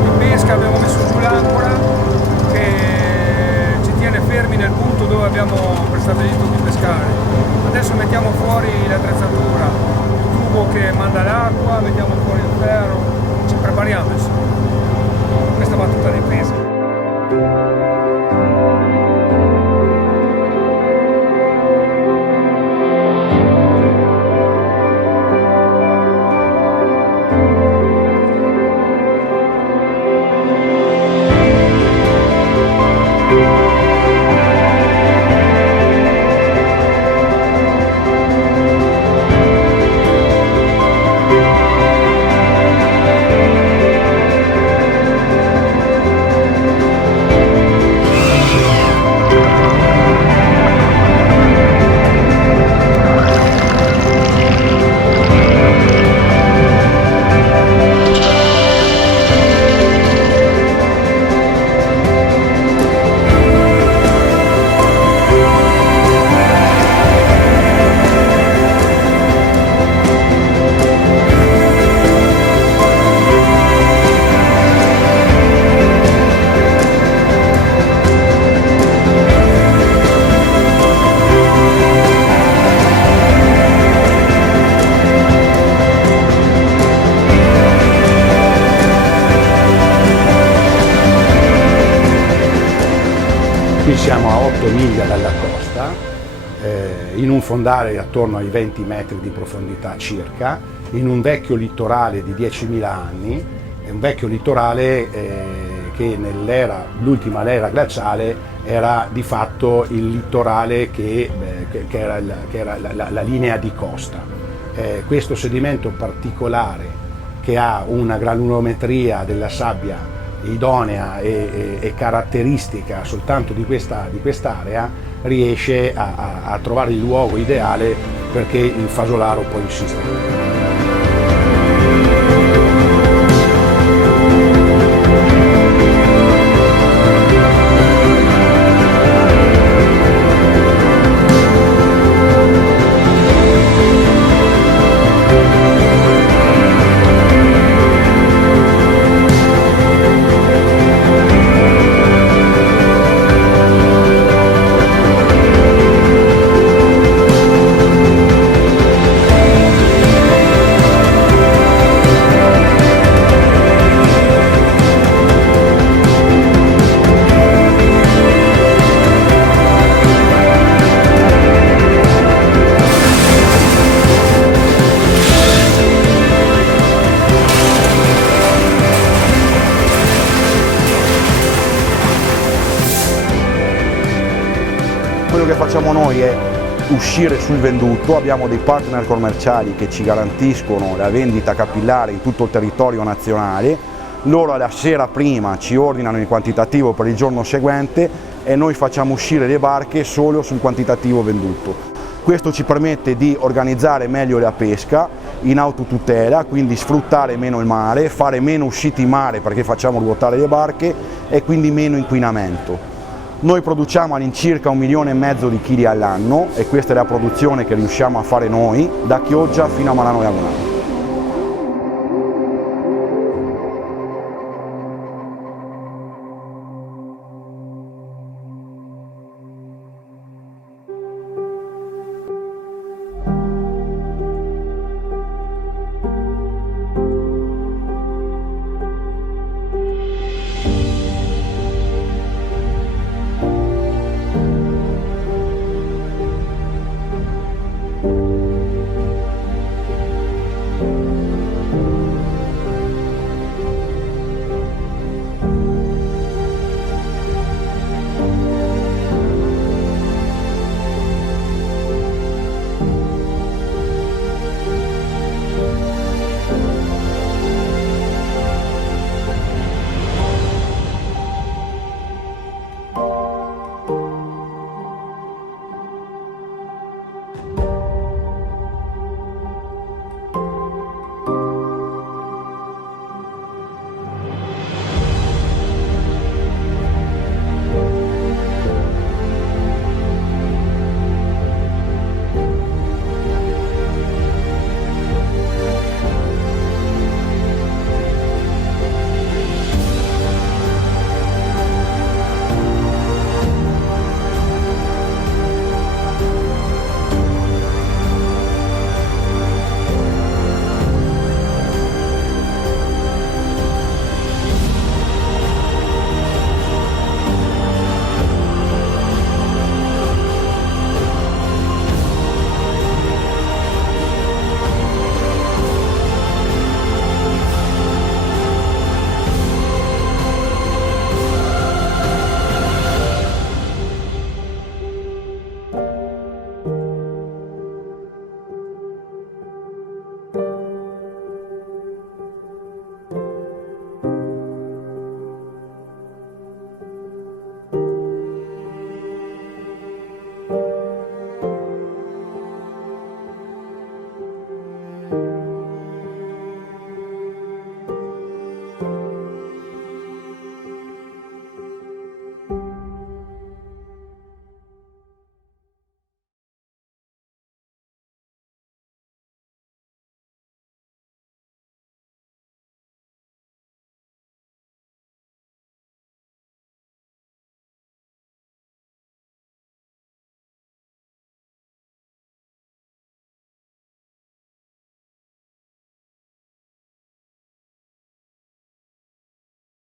di pesca abbiamo messo giù l'ancora che ci tiene fermi nel punto dove abbiamo prestabilito di pescare. Adesso mettiamo fuori l'attrezzatura, il tubo che manda l'acqua, mettiamo fuori il ferro, ci prepariamo insomma. Questa va tutta di pesca. Qui siamo a 8 miglia dalla costa, in un fondale attorno ai 20 metri di profondità circa, in un vecchio litorale di 10.000 anni, un vecchio litorale che l'ultima era glaciale era di fatto il litorale che era la linea di costa. Questo sedimento particolare che ha una granulometria della sabbia idonea e caratteristica soltanto di quest'area riesce a trovare il luogo ideale perché il fasolaro può insistere. Quello che facciamo noi è uscire sul venduto, abbiamo dei partner commerciali che ci garantiscono la vendita capillare in tutto il territorio nazionale, loro la sera prima ci ordinano il quantitativo per il giorno seguente e noi facciamo uscire le barche solo sul quantitativo venduto. Questo ci permette di organizzare meglio la pesca in autotutela, quindi sfruttare meno il mare, fare meno uscite in mare perché facciamo ruotare le barche e quindi meno inquinamento. Noi produciamo all'incirca 1,5 milioni di chili all'anno e questa è la produzione che riusciamo a fare noi da Chioggia fino a Marano Lagonale.